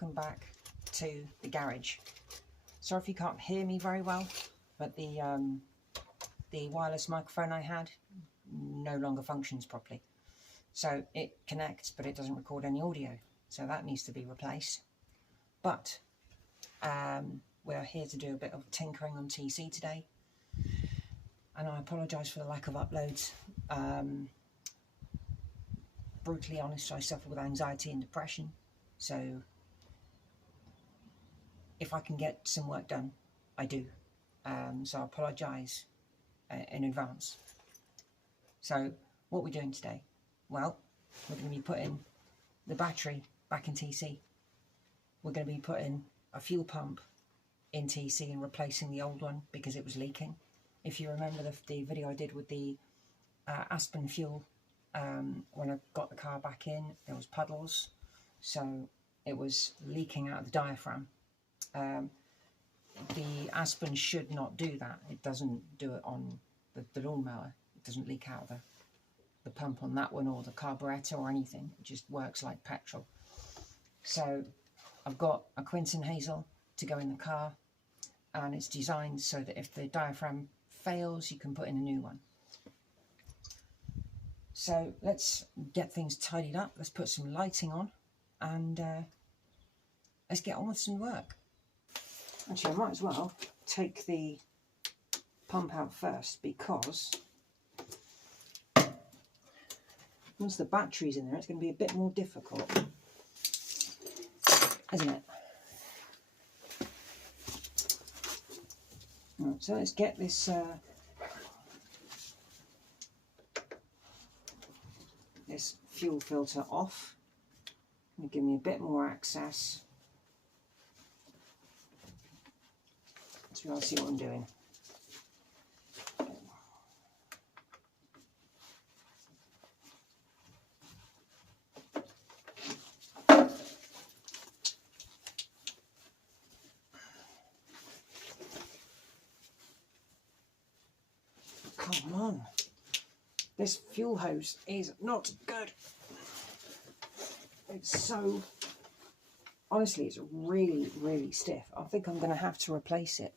welcome back to the garage. Sorry if you can't hear me very well, but the wireless microphone I had no longer functions properly. So it connects, but it doesn't record any audio. So that needs to be replaced. But we're here to do a bit of tinkering on TC today. And I apologise for the lack of uploads. Brutally honest, I suffer with anxiety and depression. So if I can get some work done, I do. So I apologise in advance. So what we're doing today, well, we're going to be putting the battery back in TC. We're going to be putting a fuel pump in TC and replacing the old one because it was leaking. If you remember the video I did with the Aspen fuel, when I got the car back in, there was puddles, so it was leaking out of the diaphragm. The Aspen should not do that. It doesn't do it on the lawnmower. It doesn't leak out of the pump on that one or the carburetor or anything. It just works like petrol. So I've got a Quinton Hazel to go in the car, and it's designed so that if the diaphragm fails, you can put in a new one. So let's get things tidied up. Let's put some lighting on, and let's get on with some work. Actually, I might as well take the pump out first, because once the battery's in there, it's going to be a bit more difficult, isn't it? Right, so let's get this this fuel filter off. It'll give me a bit more access. So I'll see what I'm doing. Come on. This fuel hose is not good. It's so, honestly, it's really, really stiff. I think I'm going to have to replace it.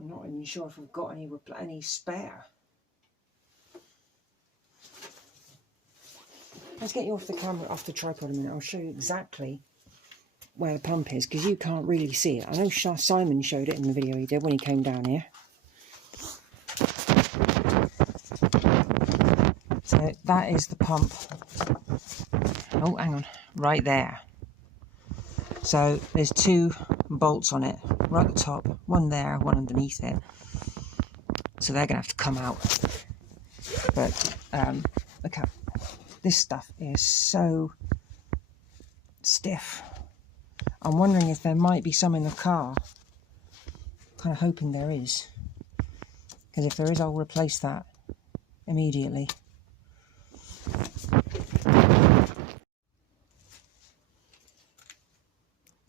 I'm not even sure if I've got any spare. Let's get you off the camera, off the tripod a minute. I'll show you exactly where the pump is, because you can't really see it. I know Simon showed it in the video he did when he came down here. So that is the pump. Oh, hang on, right there. So there's two bolts on it, right at the top, one there, one underneath it. So they're going to have to come out. But look at this stuff is so stiff. I'm wondering if there might be some in the car. Kind of hoping there is, because if there is, I'll replace that immediately.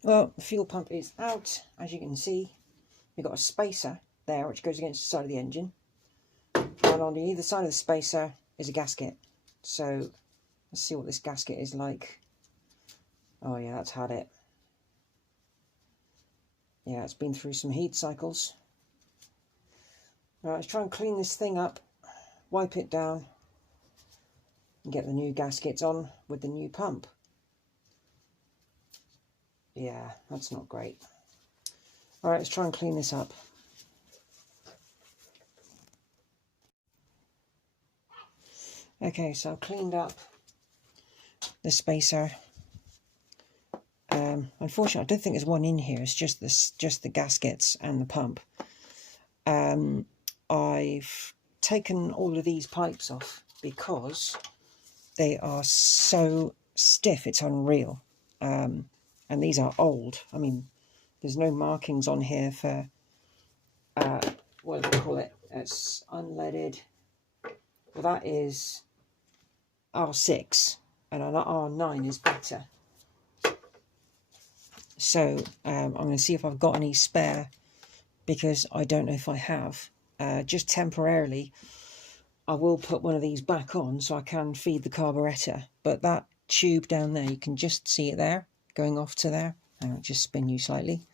Well, the fuel pump is out, as you can see. You've got a spacer there which goes against the side of the engine, and on either side of the spacer is a gasket. So let's see what this gasket is like. Oh yeah, that's had it. Yeah, it's been through some heat cycles. Right, let's try and clean this thing up, wipe it down, and get the new gaskets on with the new pump. Yeah, that's not great. Alright, let's try and clean this up. Okay, so I've cleaned up the spacer. Unfortunately, I don't think there's one in here. It's just the gaskets and the pump. I've taken all of these pipes off because they are so stiff, it's unreal. And these are old. I mean, there's no markings on here for, what do they call it? It's unleaded. Well, that is R6, and an R9 is better. So I'm going to see if I've got any spare, because I don't know if I have. Just temporarily, I will put one of these back on so I can feed the carburetor. But that tube down there, you can just see it there. going off to there. I'll just spin you slightly.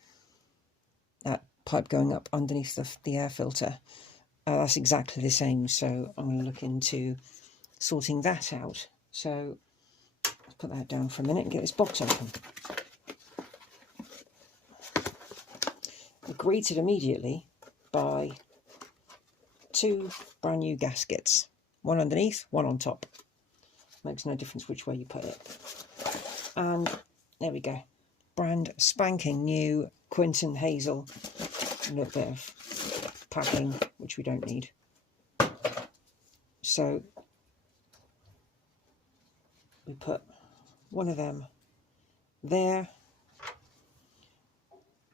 That pipe going up underneath the air filter. That's exactly the same, so I'm going to look into sorting that out. So let's put that down for a minute and get this box open. We're greeted immediately by 2 brand new gaskets. One underneath, one on top. Makes no difference which way you put it. And there we go. Brand spanking new Quinton Hazel. A little bit of packing, which we don't need. So we put one of them there.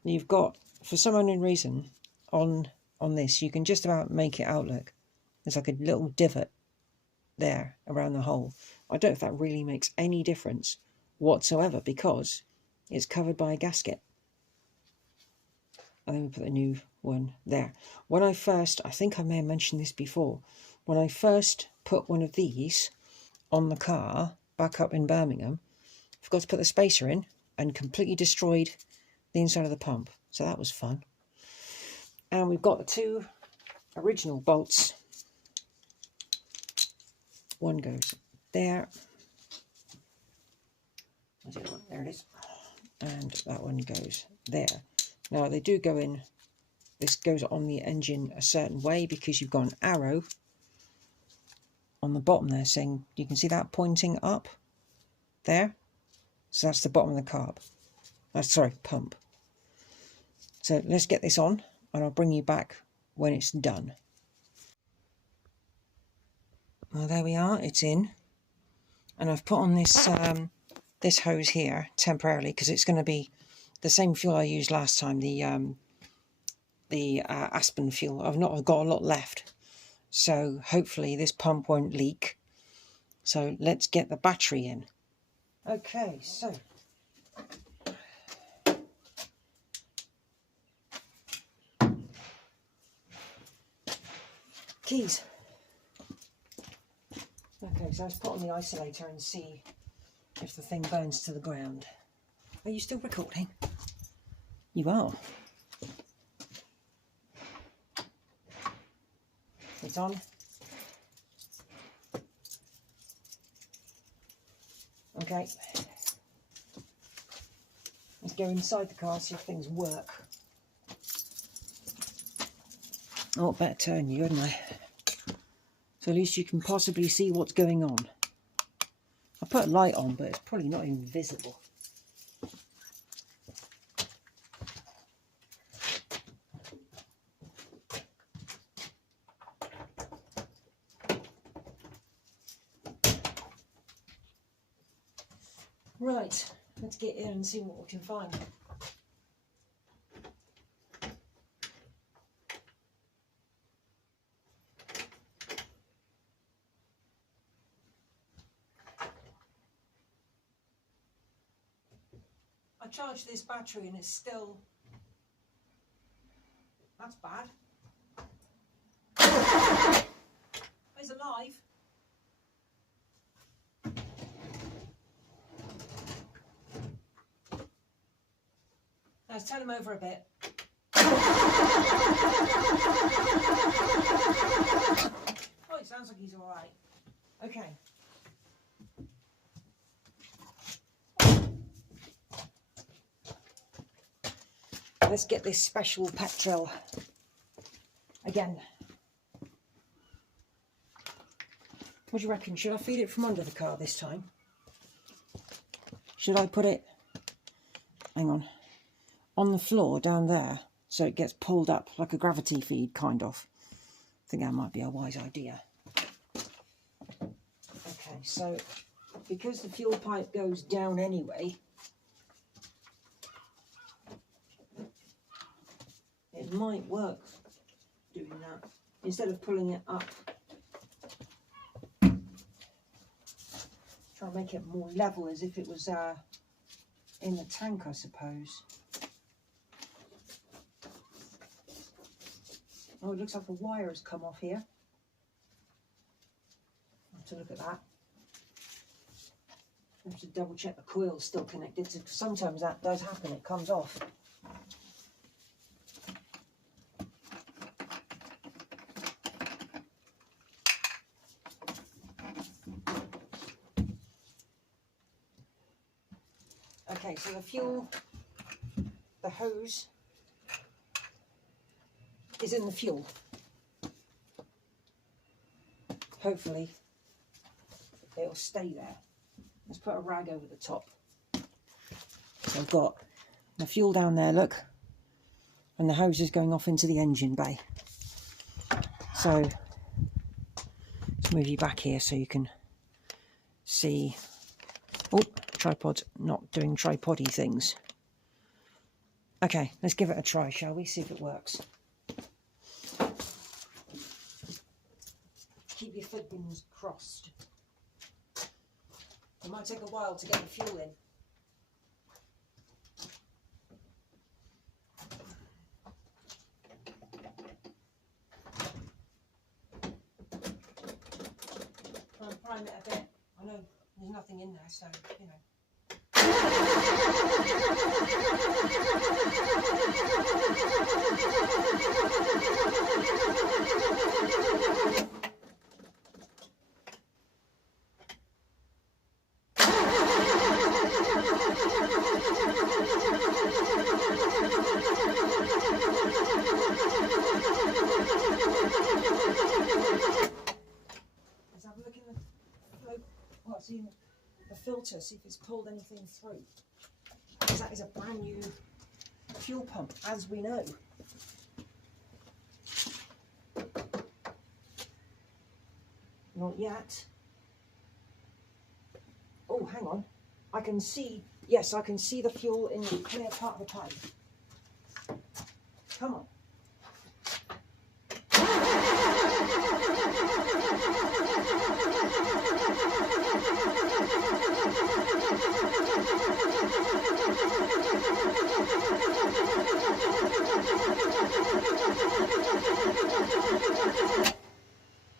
You've got, for some unknown reason, on this, you can just about make it out look. There's like a little divot there around the hole. I don't know if that really makes any difference whatsoever because it's covered by a gasket. And then we put a new one there. When I think I may have mentioned this before, when I first put one of these on the car back up in Birmingham, I forgot to put the spacer in and completely destroyed the inside of the pump. So that was fun. And we've got the 2 original bolts. One goes there. There it is. And that one goes there. Now they do go in, this goes on the engine a certain way because you've got an arrow on the bottom there saying, you can see that pointing up there? So that's the bottom of the carb. Pump. So let's get this on and I'll bring you back when it's done. Well, there we are, it's in. And I've put on this this hose here temporarily because it's going to be the same fuel I used last time, the Aspen fuel. I've got a lot left, so hopefully this pump won't leak. So let's get the battery in. Okay, so keys. Okay, so let's put on the isolator and see if the thing burns to the ground. Are you still recording? You are. It's on. Okay. Let's go inside the car, see if things work. Oh, better turn you, hadn't I? So at least you can possibly see what's going on. I put a light on, but it's probably not even visible. Right, let's get in and see what we can find. I charged this battery and it's still... That's bad. It's alive. Let's turn him over a bit. Oh, it sounds like he's all right. Okay. Let's get this special petrol again. What do you reckon? Should I feed it from under the car this time? Should I put it, hang on the floor down there so it gets pulled up like a gravity feed, kind of? I think that might be a wise idea. Okay, so because the fuel pipe goes down anyway, it might work doing that. Instead of pulling it up, try and make it more level as if it was in the tank, I suppose. Oh, it looks like the wire has come off here. I'll have to look at that. I have to double check the coil's still connected. So sometimes that does happen, it comes off. Okay, so the fuel, the hose is in the fuel. Hopefully it'll stay there. Let's put a rag over the top. So I've got the fuel down there, look, and the hose is going off into the engine bay. So let's move you back here so you can see. Oh, tripod's not doing tripod-y things. Okay, let's give it a try, shall we? See if it works. Keep your fingers crossed. It might take a while to get the fuel in. Try and prime it a bit. I know there's nothing in there, so, you know. Let's have a look in the filter, see if it's pulled anything through. Because that is a brand new fuel pump, as we know. Not yet. Oh, hang on. I can see, yes, I can see the fuel in the clear part of the pipe. Come on.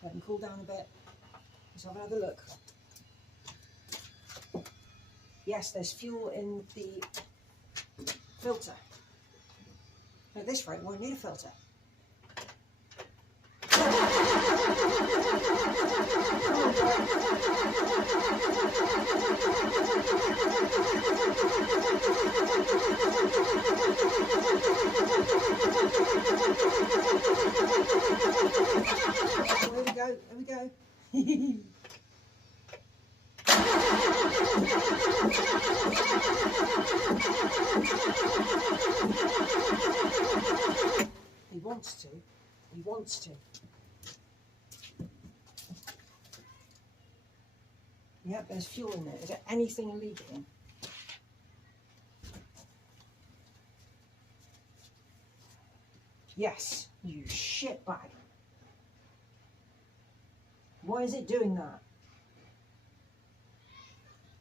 Let them cool down a bit. Let's have another look. Yes, there's fuel in the filter. At this rate, we won't need a filter. There we go, there we go. He wants to. He wants to. Yep, there's fuel in there. Is there anything leaking? Yes, you shitbag. Why is it doing that?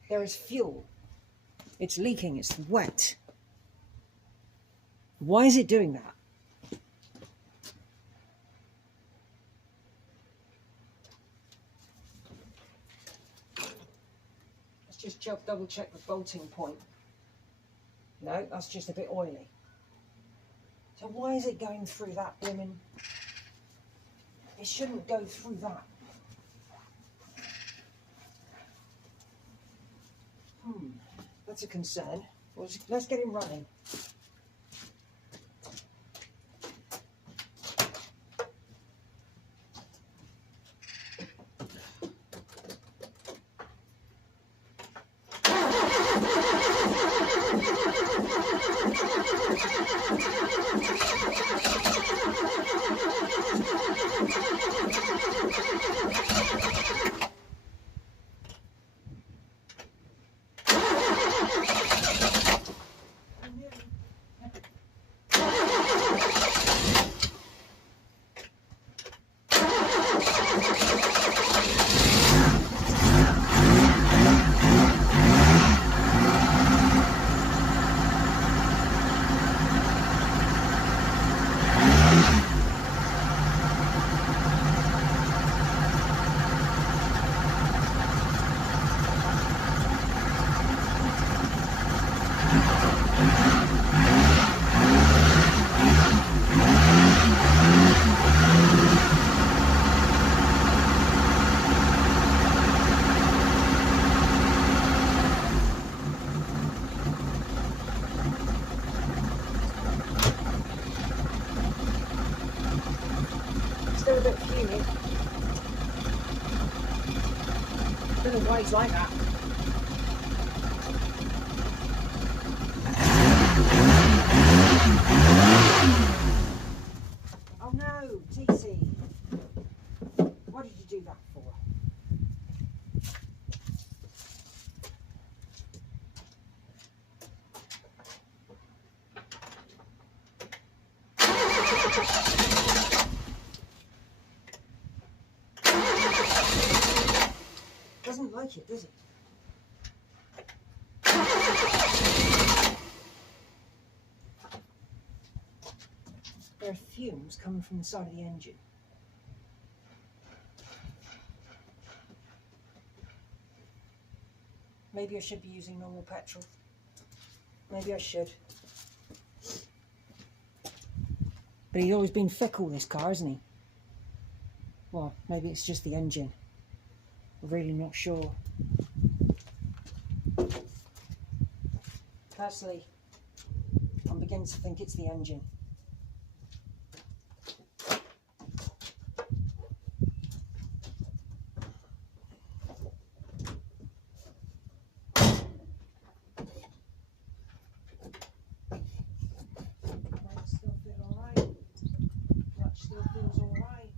There is fuel. It's leaking, it's wet. Why is it doing that? Let's just double check the bolting point. No, that's just a bit oily. So why is it going through that blooming... It shouldn't go through that. That's a concern. Well, let's get him running. still a bit fuming. Don't know why he's like that. Oh no, TC. What did you do that for? Doesn't like it, does it? There are fumes coming from the side of the engine. Maybe I should be using normal petrol. Maybe I should. But he's always been fickle, this car, hasn't he? Well, maybe it's just the engine. I'm really not sure. Personally, I'm beginning to think it's the engine. Still feel alright. Clutch still feels alright.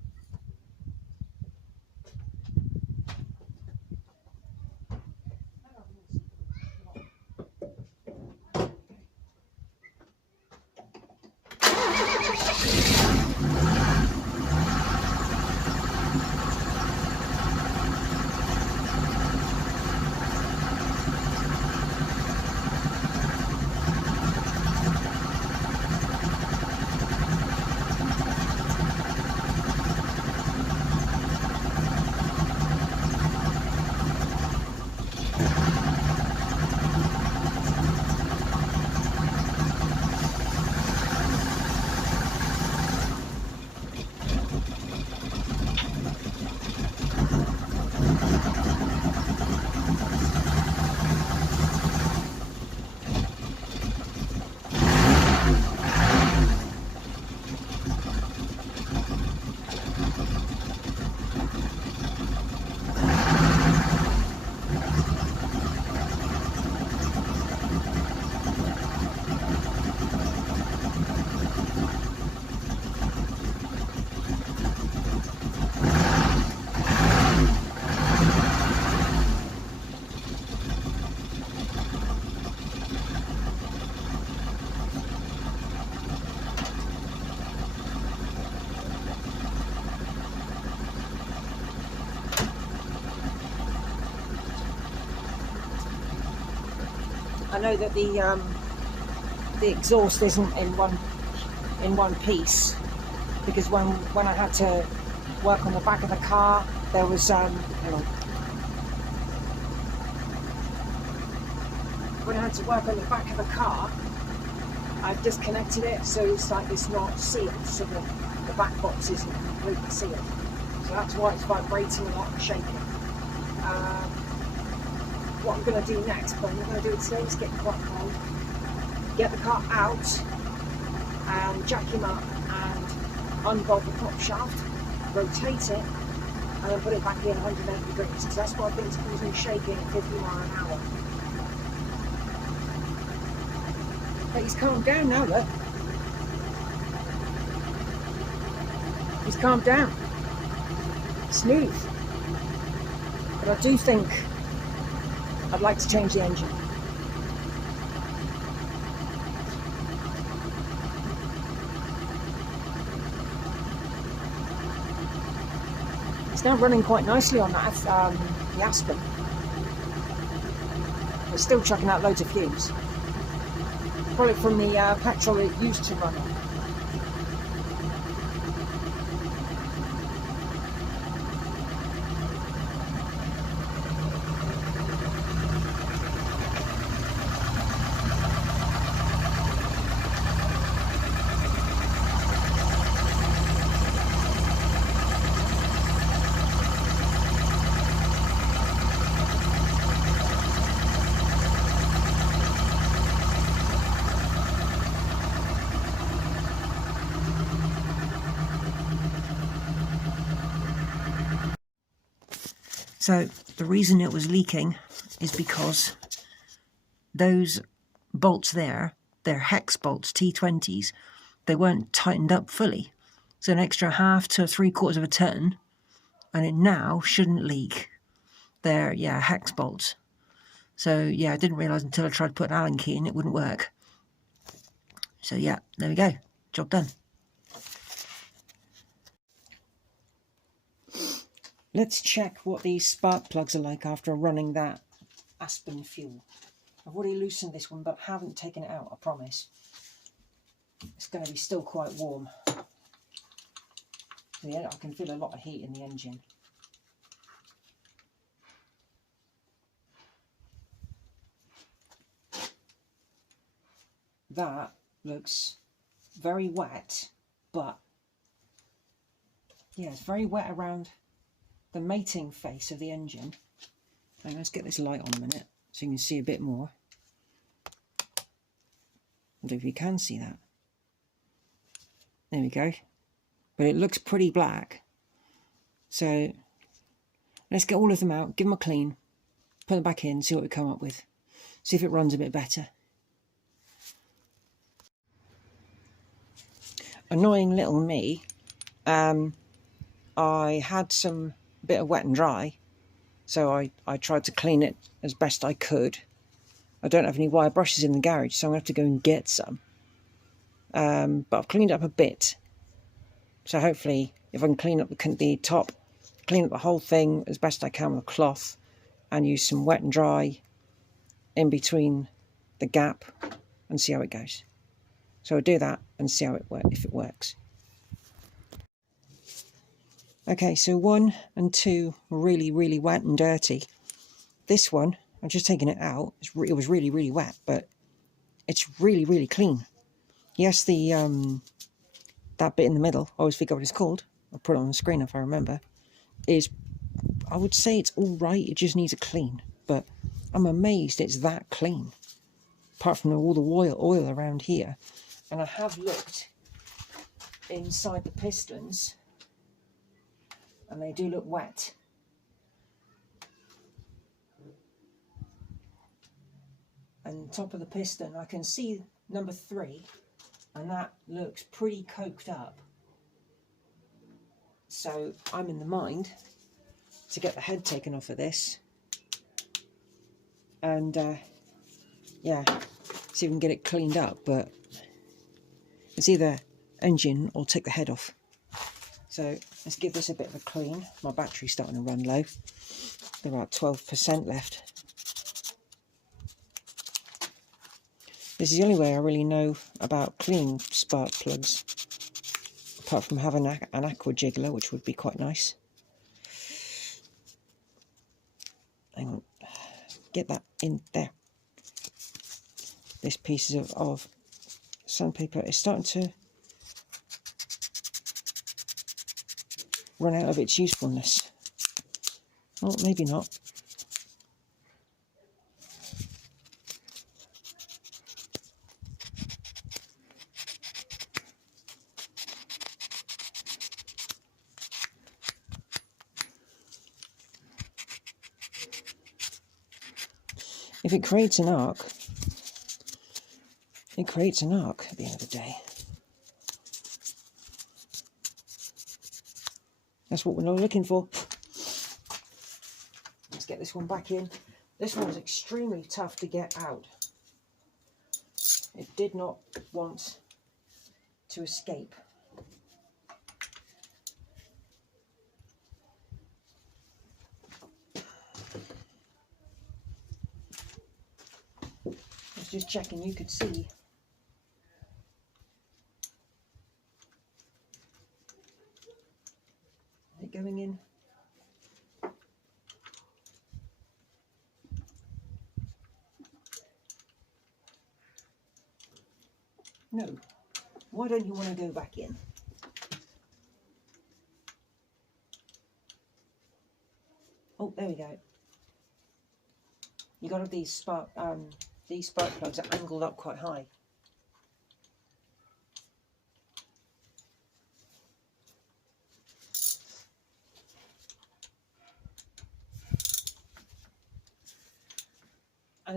I know that the exhaust isn't in one piece, because when I had to work on the back of the car, there was hang on. When I had to work on the back of the car, I've disconnected it, so it's like it's not sealed, so the back box isn't completely sealed. So that's why it's vibrating a lot and shaking. What I'm going to do next, but I'm not going to do it today, it's getting quite cold. Get the car out and jack him up and unbolt the prop shaft, rotate it, and then put it back in 180 degrees, because that's what I think is causing shaking at 50 miles an hour. But he's calmed down now, look. He's calmed down. Smooth. But I do think I'd like to change the engine. It's now running quite nicely on that, the Aspen. It's still chucking out loads of fumes. Probably from the petrol it used to run on. So the reason it was leaking is because those bolts there, they're hex bolts, T20s, they weren't tightened up fully. So an extra half to 3/4 of a ton, and it now shouldn't leak. They're, yeah, hex bolts. So yeah, I didn't realise until I tried to put an Allen key in, it wouldn't work. So yeah, there we go, job done. Let's check what these spark plugs are like after running that Aspen fuel. I've already loosened this one, but haven't taken it out, I promise. It's going to be still quite warm. Yeah, I can feel a lot of heat in the engine. That looks very wet, but yeah, it's very wet around the mating face of the engine. And let's get this light on a minute so you can see a bit more. I don't know if you can see that. There we go. But it looks pretty black. So let's get all of them out, give them a clean, put them back in, see what we come up with. See if it runs a bit better. Annoying little me. I had some bit of wet and dry, so I tried to clean it as best I could. I don't have any wire brushes in the garage, so I'm going to have to go and get some. But I've cleaned up a bit. So hopefully, if I can clean up the top, clean up the whole thing as best I can with a cloth, and use some wet and dry in between the gap, and see how it goes. So I'll do that and see how it works, if it works. Okay, so 1 and 2 were really, really wet and dirty. This one, I'm just taking it out. It was really, really wet, but it's really, really clean. Yes, the that bit in the middle, I always forget what it's called. I'll put it on the screen if I remember. Is, I would say it's all right. It just needs a clean, but I'm amazed it's that clean. Apart from all the oil around here. And I have looked inside the pistons, and they do look wet. And top of the piston, I can see number 3, and that looks pretty coked up. So I'm in the mind to get the head taken off of this, and yeah, see if we can get it cleaned up. But it's either engine or take the head off. So let's give this a bit of a clean. My battery's starting to run low. There's about 12% left. This is the only way I really know about cleaning spark plugs, apart from having an aqua jiggler, which would be quite nice. Hang on, get that in there. This piece of sandpaper is starting to run out of its usefulness. Well, maybe not. If it creates an arc, it creates an arc at the end of the day. That's what we're not looking for. Let's get this one back in. This one was extremely tough to get out. It did not want to escape. I was just checking you could see. Is it going in? No. Why don't you want to go back in? Oh, there we go. You got to have these spark plugs are angled up quite high.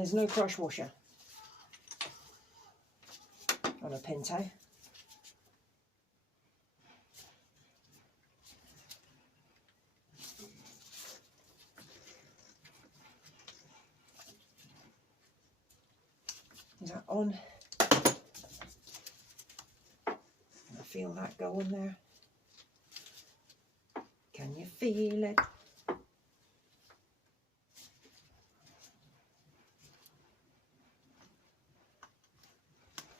And there's no crush washer on a Pinto. Is that on? I feel that go on there. Can you feel it?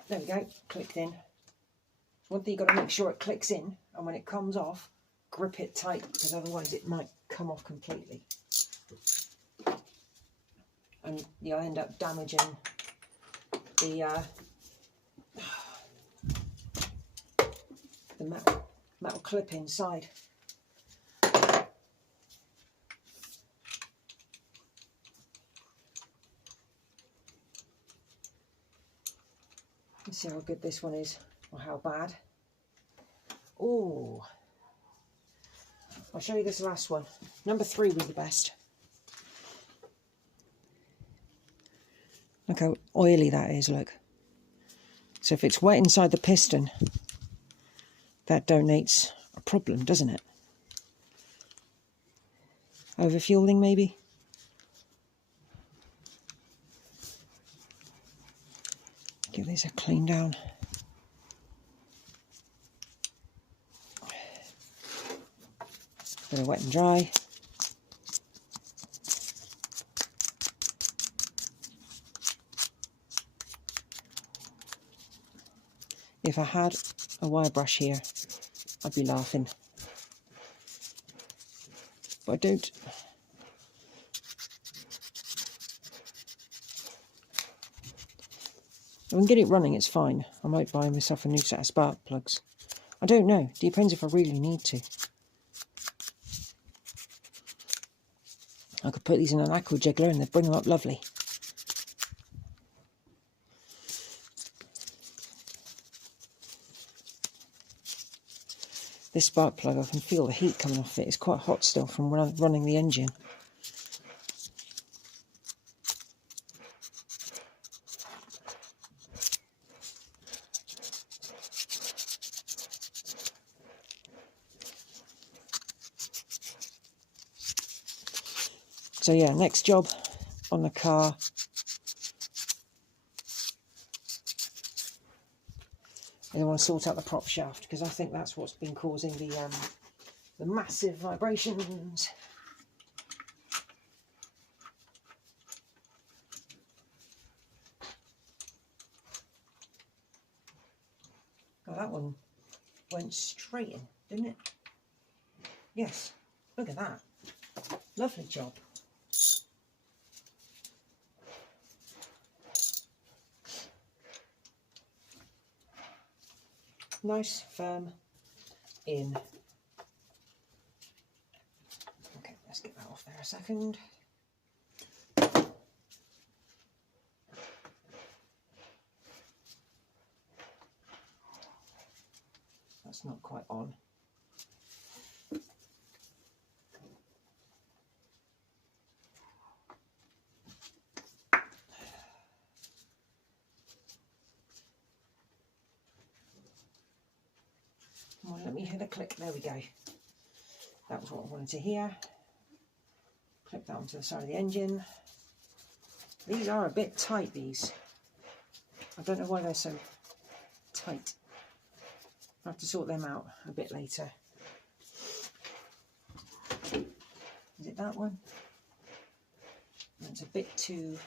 There we go, clicked in. One thing you've got to make sure it clicks in, and when it comes off, grip it tight, because otherwise it might come off completely. And you'll end up damaging the metal clip inside. Let's see how good this one is, or how bad. Oh, I'll show you this last one. Number 3 was the best. Look how oily that is, look. So if it's wet inside the piston, that donates a problem, doesn't it? Overfueling, maybe? Give this a clean down. Bit of wet and dry. If I had a wire brush here, I'd be laughing. But I don't. If I can get it running, it's fine. I might buy myself a new set of spark plugs. I don't know. Depends if I really need to. I could put these in an aqua jiggler and they'd bring them up lovely. This spark plug, I can feel the heat coming off it. It's quite hot still from running the engine. So yeah, next job on the car. And I want to sort out the prop shaft, because I think that's what's been causing the massive vibrations. Oh, that one went straight in, didn't it? Yes, look at that. Lovely job. Nice, firm in. Okay, let's get that off there a second. That's not quite on. Come on, let me hear the click. There we go. That was what I wanted to hear. Clip that onto the side of the engine. These are a bit tight, these. I don't know why they're so tight. I'll have to sort them out a bit later. Is it that one? It's a bit too...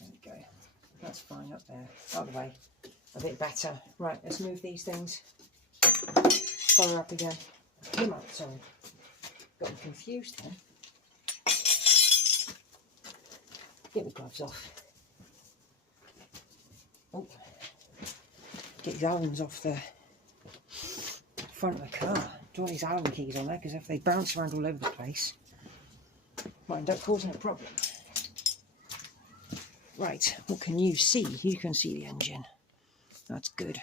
There we go. That's fine up there. Out of the way. A bit better. Right, let's move these things. Fire up again. Come on, sorry. Got me confused then. Get my gloves off. Oh. Get these Allen's off the front of the car. Don't want these Allen keys on there, because if they bounce around all over the place, might end up causing a problem. Right, what can you see? You can see the engine. That's good.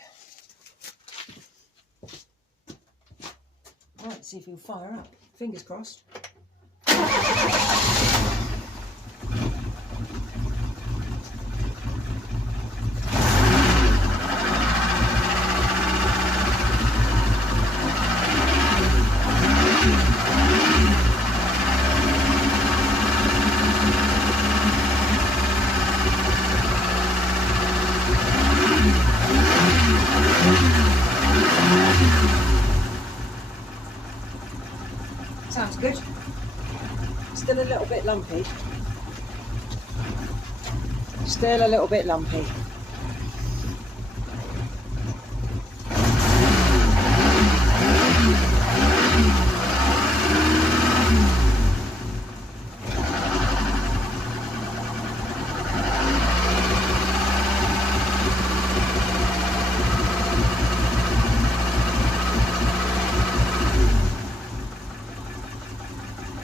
Right, see if he'll fire up. Fingers crossed. Sounds good. Still a little bit lumpy. Still a little bit lumpy.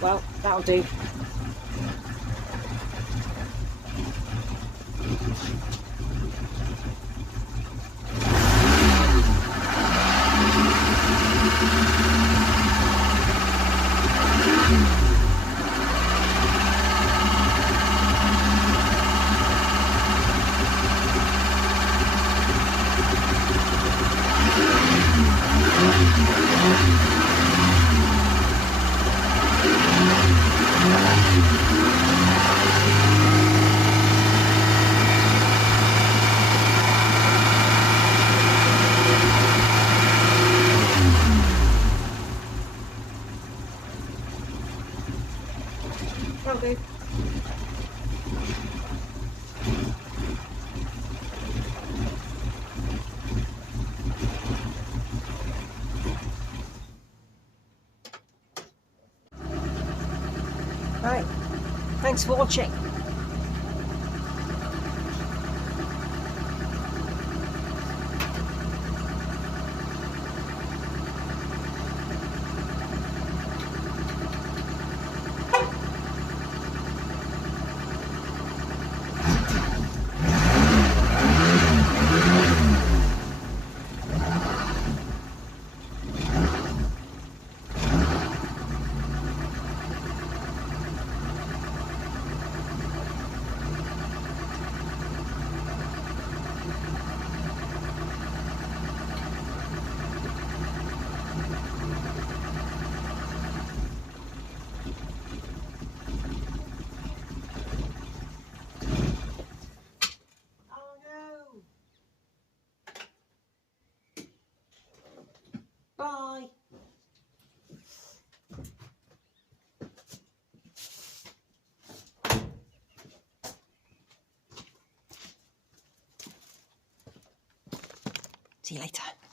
Well, that'll do. That'll do. Right, thanks for watching. Bye. See you later.